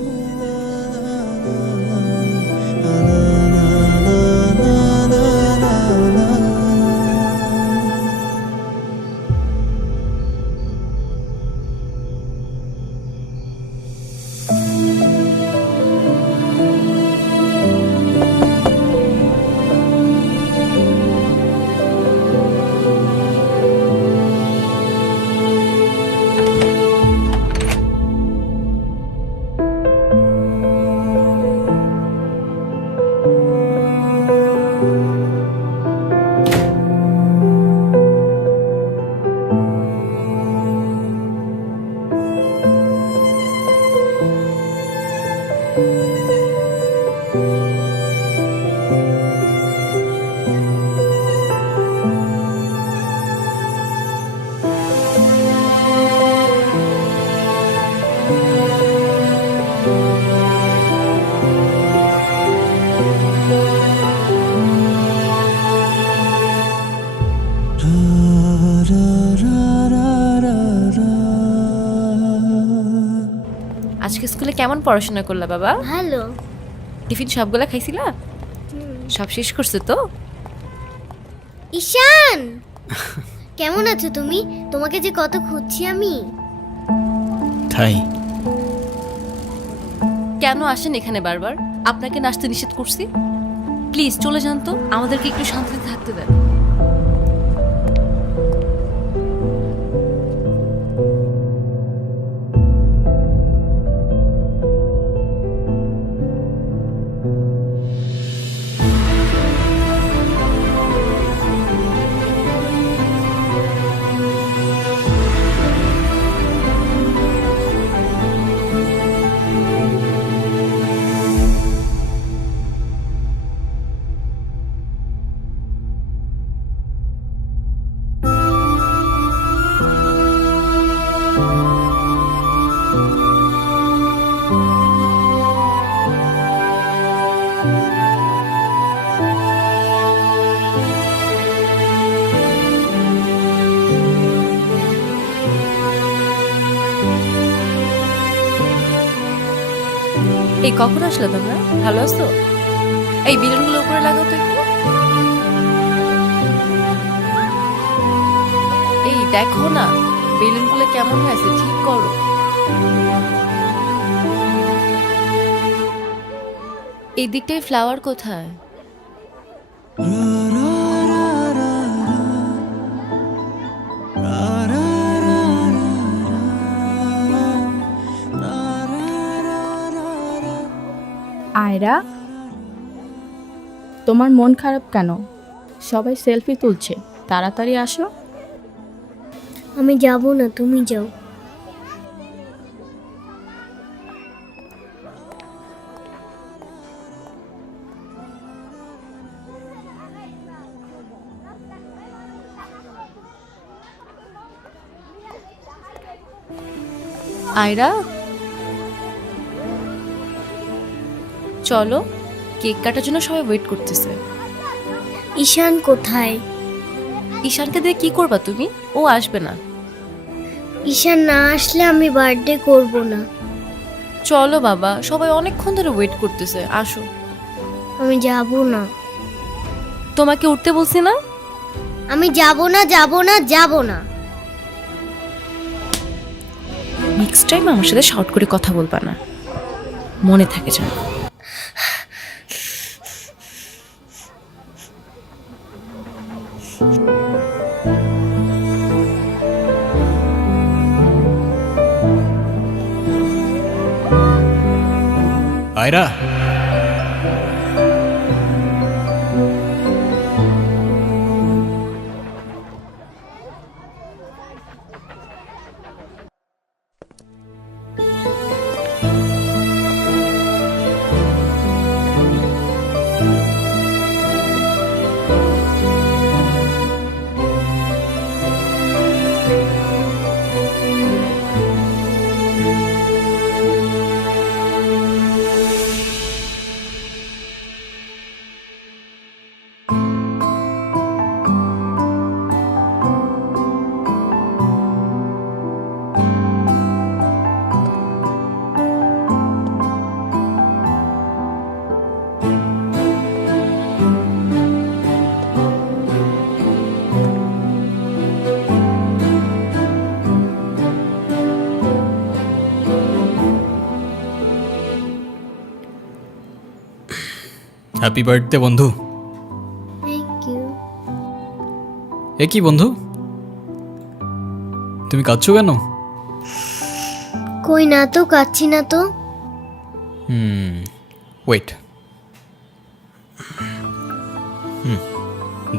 আজকে স্কুলে কেমন পড়াশোনা করলা বাবা? ভালো। টিফিন সবগুলা খাইছিলা? সব শেষ করছে তো? ঈশান, কেমন আছো তুমি? তোমাকে যে কত খুঁজছি আমি। তাই কেন আসেন এখানে বারবার? আপনাকে নাচতে নিষেধ করছি? প্লিজ চলে যান তো, আমাদেরকে একটু শান্তিতে থাকতে দেন। এই কখন আসলে তোমরা? ভালো আছো? এই বেলুনগুলো উপরে লাগাও তো একটু। এই দেখো না বেলুনগুলো কেমন হয়েছে, ঠিক করো। এই দিকটায় ফ্লাওয়ার কোথায়? আয়রা, তোমার মন খারাপ কেন? সবাই সেলফি তুলছে, তাড়াতাড়ি আসো। আমি যাব না, তুমি যাও। আয়রা চলো, কেক কাটার জন্য সবাই ওয়েট করতেছে। ঈশান কোথায়? ঈশানকে দিয়ে কি করবা তুমি? ও আসবে না। ঈশান না আসলে আমি বার্থডে করব না। চলো বাবা, সবাই অনেকক্ষণ ধরে ওয়েট করতেছে, আসো। আমি যাব না। তোমাকে উঠতে বলছি না? আমি যাব না, যাব না, যাব না। নেক্সট টাইম আমার সাথে শর্ট করে কথা বলবা না, মনে থাকে যেন। আয়রা, হ্যাপি বার্থডে বন্ধু। Thank you. এ কি বন্ধু, তুমি কাঁদছো কেন? কই না তো, কাচ্ছি না তো। ওয়েট।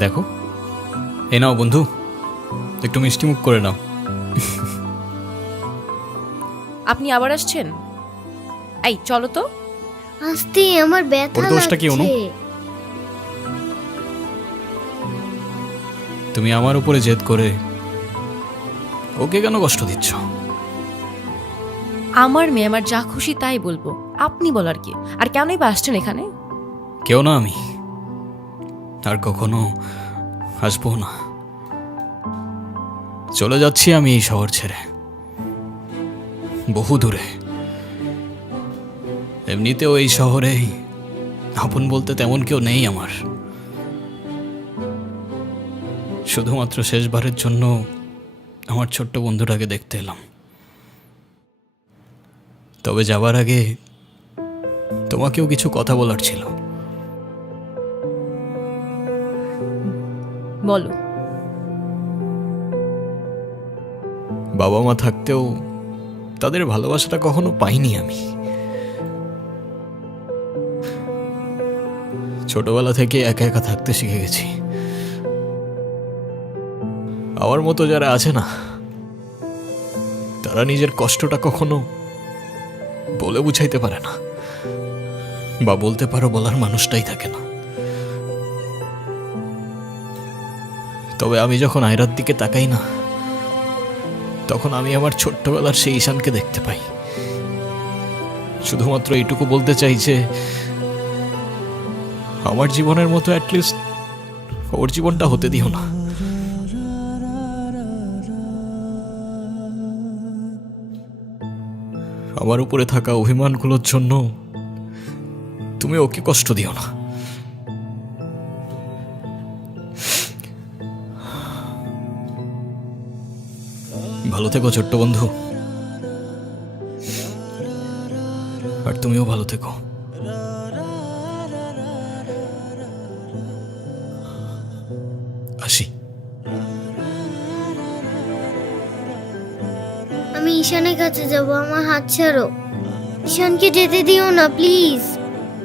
দেখো, এ নাও বন্ধু, একটু মিষ্টি মুখ করে নাও। আপনি আবার আসছেন? এই চলো তো। আস্তে, আমার ব্যথা ওর দোষটা কি অনু? লাগছে। তুমি আমার উপরে জেদ করে ওকে কেন কষ্ট দিচ্ছ? আমার মেয়ে, আমার যা খুশি তাই বলবো, আপনি বলার কি? আর কেনই বা আসছেন এখানে? কেউ না আমি, আর কখনো আসবো না। চলে যাচ্ছি আমি এই শহর ছেড়ে, বহু দূরে। এমনিতেও এই শহরে আপন বলতে তেমন কেউ নেই আমার। শুধুমাত্র শেষবারের জন্য আমার ছোট্ট বন্ধুটাকে দেখতে এলাম। তবে যাবার আগে তোমাকেও কিছু কথা বলার ছিল। বলো। বাবা মা থাকতেও তাদের ভালোবাসাটা কখনো পাইনি আমি। ছোটবেলা থেকে একা একা থাকতে শিখে গেছি। আমার মতো যারা আছে না, তারা নিজের কষ্টটা কখনো বলে বুঝাইতে পারে না, বা বলতে পারো বলার মানুষটাই থাকে না। তবে আমি যখন আয়রার দিকে তাকাই না, তখন আমি আমার ছোট্টবেলার সেই ঈশানকে দেখতে পাই। শুধুমাত্র এইটুকু বলতে চাই যে আমার জীবনের মতো অ্যাটলিস্ট ওর জীবনটা হতে দিও না। আমার উপরে থাকা অভিমানগুলোর জন্য তুমি ওকে কষ্ট দিও না। ভালো থেকো ছোট্ট বন্ধু, আর তুমিও ভালো থেকো। আসি। আমি ঈশানের কাছে যাব, আমার হাত ছাড়ো। ঈশানকে যেতে দিও না প্লিজ।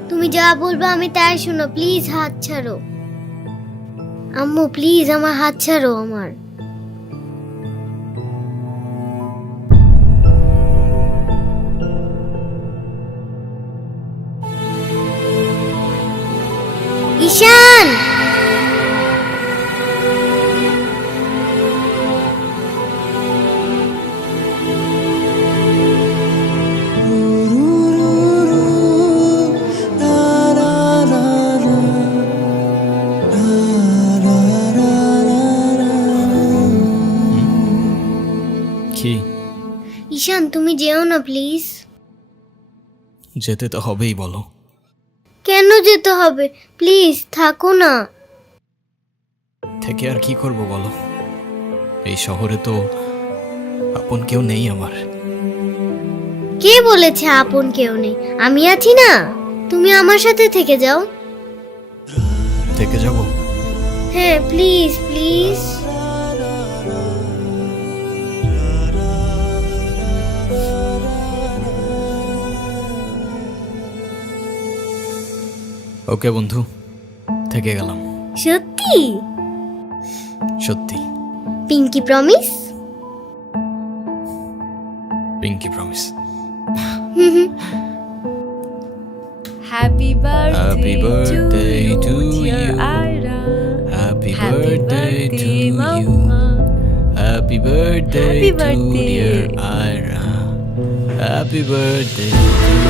তুমি যা বলবে আমি তাই শোনো, প্লিজ হাত ছাড়ো। আম্মু প্লিজ আমার হাত ছাড়ো। আমার ঈশান, কি? ঈশান তুমি যেও না প্লিজ। যেতে তো হবেই, বলো। কেন যেতে হবে? প্লিজ থাকো না। থেকে আর কি করব বলো? এই শহরে তো আপন কেউ নেই আমার। কে বলেছে আপন কেউ নেই? আমি আছি না, তুমি আমার সাথে থেকে যাও। থেকে যাব? হ্যাঁ প্লিজ প্লিজ। ওকে বন্ধু, থেকে গেলাম। সত্যি? সত্যি। Pinky promise? Pinky promise. Happy Happy birthday to you. Ayra, Happy happy birthday to you. মাম্মা, Happy birthday Happy to birthday. dear Ira. Happy birthday to you.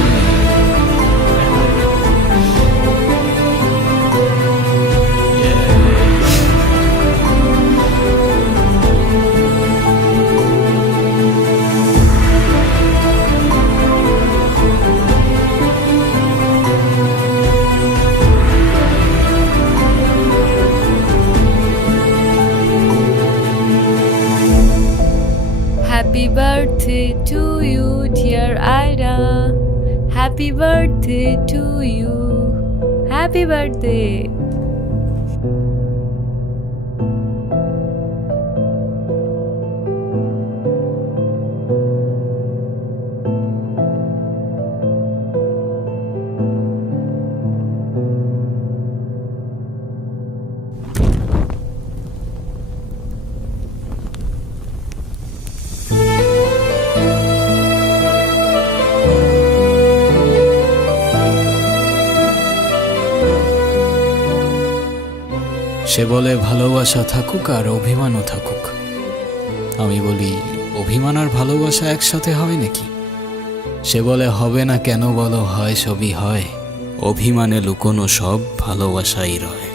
Happy birthday to you, dear Ira. Happy birthday to you. Happy birthday. সে বলে ভালোবাসা থাকুক আর অভিমানও থাকুক। আমি বলি অভিমান আর ভালোবাসা একসাথে হয় নাকি? সে বলে হবে না কেন বলো, হয় সবই হয়। অভিমানে লুকোনো সব ভালোবাসাই রয়।